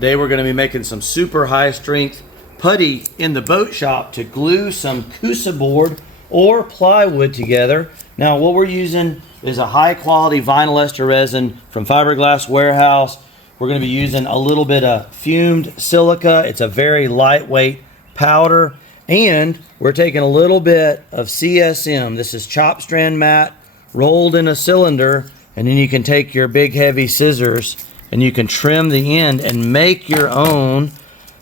Today we're going to be making some super high strength putty in the boat shop to glue some Coosa board or plywood together. Now what we're using is a high quality vinyl ester resin from Fiberglass Warehouse. We're going to be using a little bit of fumed silica. It's a very lightweight powder. And we're taking a little bit of CSM. This is chop strand mat rolled in a cylinder. And then you can take your big heavy scissors and you can trim the end and make your own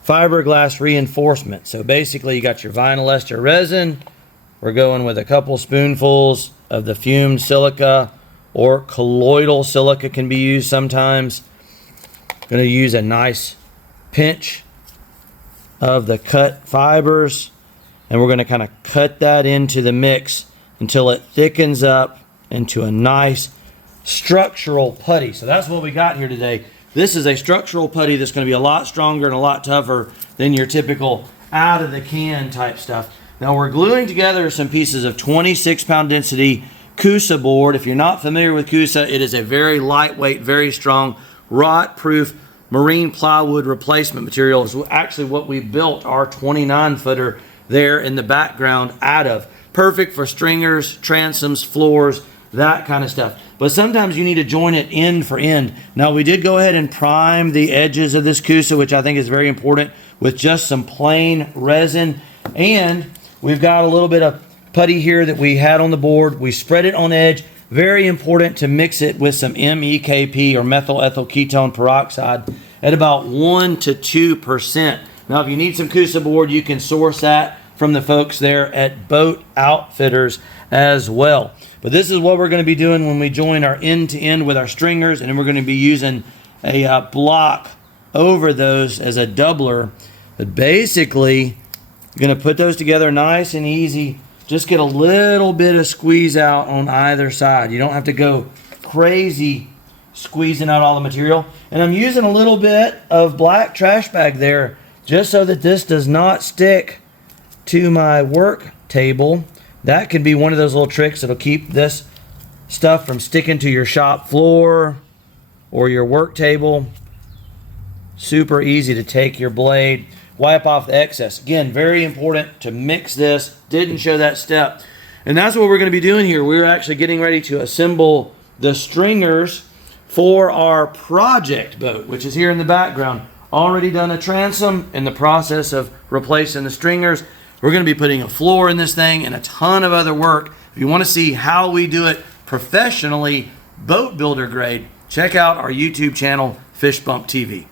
fiberglass reinforcement. So basically you got your vinyl ester resin. We're going with a couple spoonfuls of the fumed silica, or colloidal silica can be used sometimes. Going to use a nice pinch of the cut fibers, and we're going to kind of cut that into the mix until it thickens up into a nice structural putty. So that's what we got here today. This is a structural putty that's going to be a lot stronger and a lot tougher than your typical out of the can type stuff. Now we're gluing together some pieces of 26-pound density Coosa board. If you're not familiar with Coosa, it is a very lightweight, very strong, rot-proof marine plywood replacement material. It's actually what we built our 29-footer there in the background out of. Perfect for stringers, transoms, floors, that kind of stuff. But sometimes you need to join it end for end. Now we did go ahead and prime the edges of this Coosa, which I think is very important, with just some plain resin. And we've got a little bit of putty here that we had on the board. We spread it on edge. Very important to mix it with some MEKP, or methyl ethyl ketone peroxide, at about 1 to 2%. Now if you need some Coosa board, you can source that from the folks there at Boat Outfitters as well. But this is what we're going to be doing when we join our end to end with our stringers, and then we're going to be using a block over those as a doubler. But basically, you're going to put those together nice and easy. Just get a little bit of squeeze out on either side. You don't have to go crazy squeezing out all the material. And I'm using a little bit of black trash bag there just so that this does not stick to my work table. That could be one of those little tricks that'll keep this stuff from sticking to your shop floor or your work table. Super easy to take your blade, wipe off the excess. Again, very important to mix this. Didn't show that step. And that's what we're going to be doing here. We're actually getting ready to assemble the stringers for our project boat, which is here in the background. Already done a transom, in the process of replacing the stringers. We're going to be putting a floor in this thing and a ton of other work. If you want to see how we do it professionally, boat builder grade, check out our YouTube channel, Fish Bump TV.